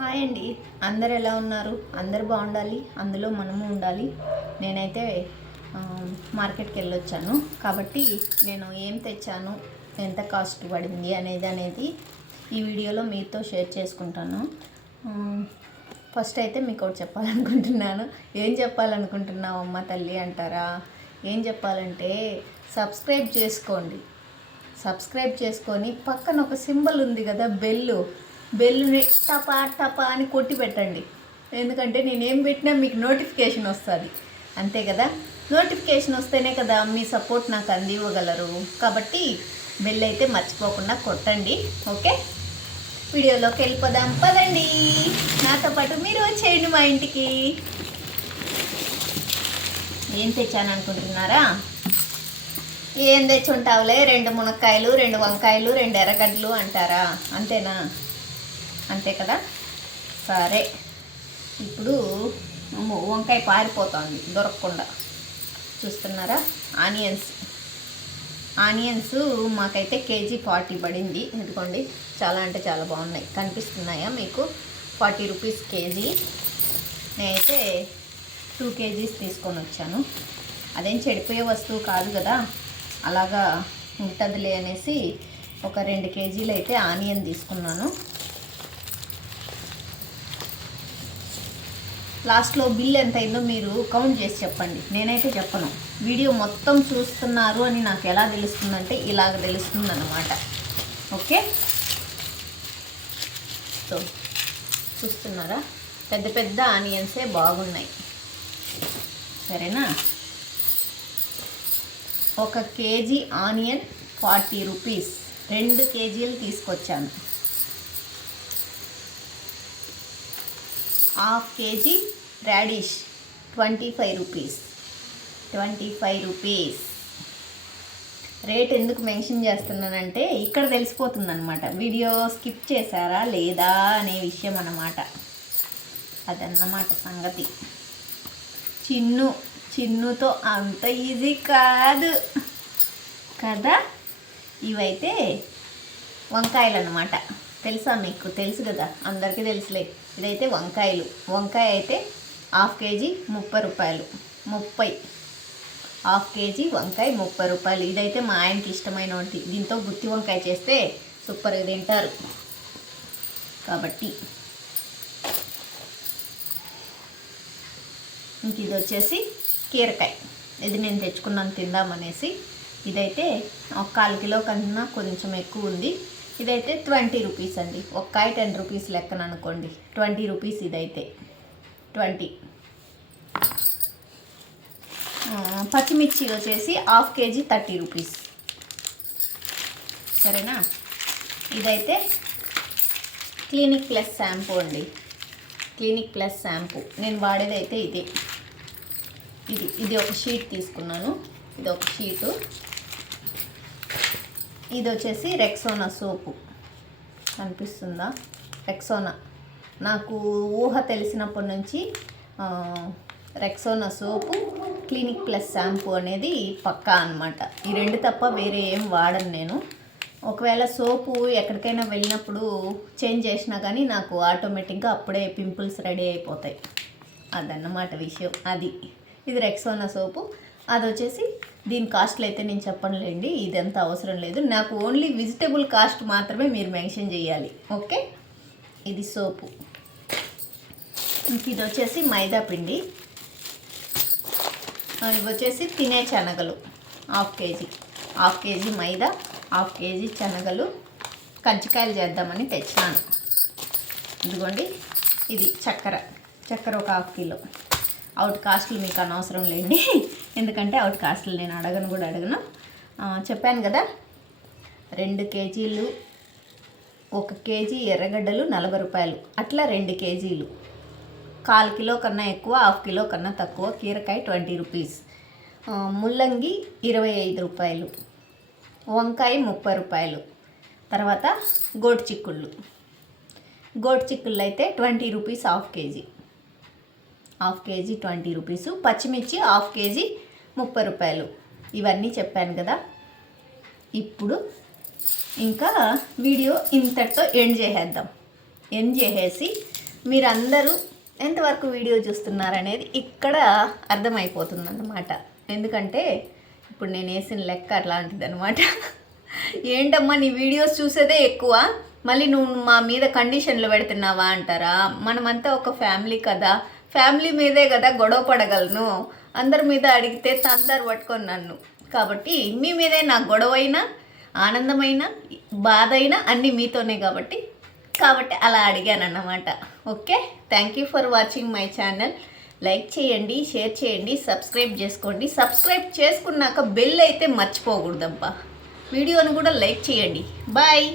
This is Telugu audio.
హాయ్ అండి. అందరు ఎలా ఉన్నారు? అందరు బాగుండాలి. అందులో మనము ఉండాలి. నేనైతే మార్కెట్కి వెళ్ళొచ్చాను. కాబట్టి నేను ఏం తెచ్చాను ఎంత కాస్ట్ పడింది అనేది అనేది ఈ వీడియోలో మీతో షేర్ చేసుకుంటాను. ఫస్ట్ అయితే మీకు ఒకటి చెప్పాలనుకుంటున్నాను. ఏం చెప్పాలనుకుంటున్నావు అమ్మ తల్లి అంటారా? ఏం చెప్పాలంటే సబ్స్క్రైబ్ చేసుకోండి. సబ్స్క్రైబ్ చేసుకొని పక్కన ఒక సింబల్ ఉంది కదా బెల్లు. బెల్లుని టపా టపా అని కొట్టి పెట్టండి. ఎందుకంటే నేనేం పెట్టినా మీకు నోటిఫికేషన్ వస్తుంది. అంతే కదా? నోటిఫికేషన్ వస్తేనే కదా మీ సపోర్ట్ నాకు అందివ్వగలరు. కాబట్టి బెల్ అయితే మర్చిపోకుండా కొట్టండి. ఓకే? వీడియోలోకి వెళ్ళిపోదాం. పదండి. నాతో పాటు మీరు వచ్చేయండి మా ఇంటికి. ఏం తెచ్చాను అనుకుంటున్నారా? ఏం తెచ్చుంటావులే? రెండు మునక్కాయలు రెండు వంకాయలు రెండు ఎర్రగడ్డలు అంటారా? అంతేనా? అంతే కదా? సరే. ఇప్పుడు వంకాయ పారిపోతుంది దొరకకుండా. చూస్తున్నారా? ఆనియన్స్. ఆనియన్స్ మాకైతే కేజీ ఫార్టీ పడింది. ఎందుకోండి? చాలా అంటే చాలా బాగున్నాయి. కనిపిస్తున్నాయా మీకు? Forty rupees KG. నేనైతే టూ కేజీస్ తీసుకొని వచ్చాను. అదేం చెడిపోయే వస్తువు కాదు కదా? అలాగా ఉంటుందిలే అనేసి ఒక రెండు కేజీలు అయితే ఆనియన్ తీసుకున్నాను. లాస్ట్లో బిల్ ఎంత అయిందో మీరు కౌంట్ చేసి చెప్పండి. నేనైతే చెప్పను. వీడియో మొత్తం చూస్తున్నారు అని నాకు ఎలా తెలుస్తుందంటే ఇలాగ తెలుస్తుందన్నమాట. ఓకే? సో చూస్తున్నారా? పెద్ద పెద్ద ఆనియన్సే బాగున్నాయి. సరేనా? ఒక కేజీ ఆనియన్ ఫార్టీ రూపీస్. రెండు కేజీలు తీసుకొచ్చాను. Half KG radish twenty five rupees twenty five rupees rate ఎందుకు మెన్షన్ చేస్తున్నానంటే ఇక్కడ తెలిసిపోతుంది అనమాట వీడియో స్కిప్ చేశారా లేదా అనే విషయం అన్నమాట. అదన్నమాట సంగతి. చిన్ను చిన్నుతో అంత ఈజీ కాదు. కదా? ఇవైతే వంకాయలు అన్నమాట తెలుసా మీకు? తెలుసు కదా? అందరికీ తెలుసులే. ఇదైతే వంకాయలు. వంకాయ అయితే హాఫ్ కేజీ ముప్పై రూపాయలు. ముప్పై. హాఫ్ కేజీ వంకాయ ముప్పై రూపాయలు. ఇదైతే మా ఆయనకి ఇష్టమైన వంటి. దీంతో గుత్తి వంకాయ చేస్తే సూపర్గా తింటారు. కాబట్టి ఇంక ఇది వచ్చేసి కీరకాయ. ఇది నేను తెచ్చుకున్నాను తిందామనేసి ఇదైతే ఒక కాలు కిలో కన్నా కొంచెం ఎక్కువ ఉంది. ఇదైతే ట్వంటీ రూపీస్ అండి. ఒక్కాయ టెన్ రూపీస్ లెక్కన అనుకోండి ట్వంటీ రూపీస్ ఇదైతే. ట్వంటీ. పచ్చిమిర్చి వచ్చేసి హాఫ్ కేజీ థర్టీ రూపీస్. సరేనా? ఇదైతే క్లినిక్ ప్లస్ షాంపూ అండి. Clinic Plus shampoo. నేను వాడేది అయితే ఇదే. ఇది ఇది ఒక షీట్ తీసుకున్నాను. ఇది ఒక షీటు. ఇది వచ్చేసి రెక్సోనా సోపు. కనిపిస్తుందా? రెక్సోనా. నాకు ఊహ తెలిసినప్పటి నుంచి Rexona soap Clinic Plus shampoo అనేది పక్కా అనమాట ఈ రెండు తప్ప వేరే ఏం వాడను నేను. ఒకవేళ సోపు ఎక్కడికైనా వెళ్ళినప్పుడు చేంజ్ చేసినా కానీ నాకు ఆటోమేటిక్గా అప్పుడే పింపుల్స్ రెడీ అయిపోతాయి. అదన్నమాట విషయం. అది. ఇది రెక్సోనా సోపు అది వచ్చేసి దీని కాస్ట్లు అయితే నేను చెప్పనులేండి. ఇదంతా అవసరం లేదు. నాకు ఓన్లీ వెజిటబుల్ కాస్ట్ మాత్రమే మీరు మెన్షన్ చేయాలి. ఓకే? ఇది సోపు. ఇది వచ్చేసి మైదా పిండి. ఇవి వచ్చేసి తినే శనగలు. Half KG. Half KG maida half KG శనగలు. కజ్జికాయలు చేద్దామని తెచ్చినాను. ఇదిగోండి ఇది చక్కెర. చక్కెర ఒక హాఫ్ కిలో. అవుట్ కాస్ట్లు మీకు అనవసరం లేండి. ఎందుకంటే అవుట్ కాస్ట్లు నేను అడగను కూడా అడగను. చెప్పాను కదా రెండు కేజీలు ఒక కేజీ ఎర్రగడ్డలు నలభై రూపాయలు. అట్లా రెండు కేజీలు. కాల్ కిలో కన్నా ఎక్కువ హాఫ్ కిలో కన్నా తక్కువ కీరకాయ ట్వంటీ రూపీస్. ముల్లంగి ఇరవై ఐదు రూపాయలు. వంకాయ ముప్పై రూపాయలు. తర్వాత గోటు చిక్కుళ్ళు. గోటు చిక్కుళ్ళు అయితే twenty rupees half KG. Half KG twenty rupees. పచ్చిమిర్చి హాఫ్ కేజీ ముప్పై రూపాయలు. ఇవన్నీ చెప్పాను కదా. ఇప్పుడు ఇంకా వీడియో ఇంతటితో ఎండ్ చేసేద్దాం. ఎండ్ చేసేసి మీరందరూ ఎంతవరకు వీడియో చూస్తున్నారనేది ఇక్కడ అర్థమైపోతుంది అన్నమాట ఎందుకంటే ఇప్పుడు నేను వేసిన లెక్క అట్లాంటిది అనమాట ఏంటమ్మా నీ వీడియోస్ చూసేదే ఎక్కువ. మళ్ళీ నువ్వు మా మీద కండిషన్లు పెడుతున్నావా అంటారా? మనమంతా ఒక ఫ్యామిలీ కదా. ఫ్యామిలీ మీదే కదా గొడవ పడగలను. అందరి మీద అడిగితే తందరు పట్టుకొని నన్ను. కాబట్టి మీ మీదే నా గొడవైనా ఆనందమైన బాధ అయినా అన్నీ మీతోనే కాబట్టి కాబట్టి అలా అడిగాను అన్నమాట okay? Thank you for watching my channel like చేయండి షేర్ చేయండి సబ్స్క్రైబ్ చేసుకోండి. సబ్స్క్రైబ్ చేసుకున్నాక బెల్ అయితే మర్చిపోకూడదబ్బా. వీడియోని కూడా లైక్ చేయండి. బాయ్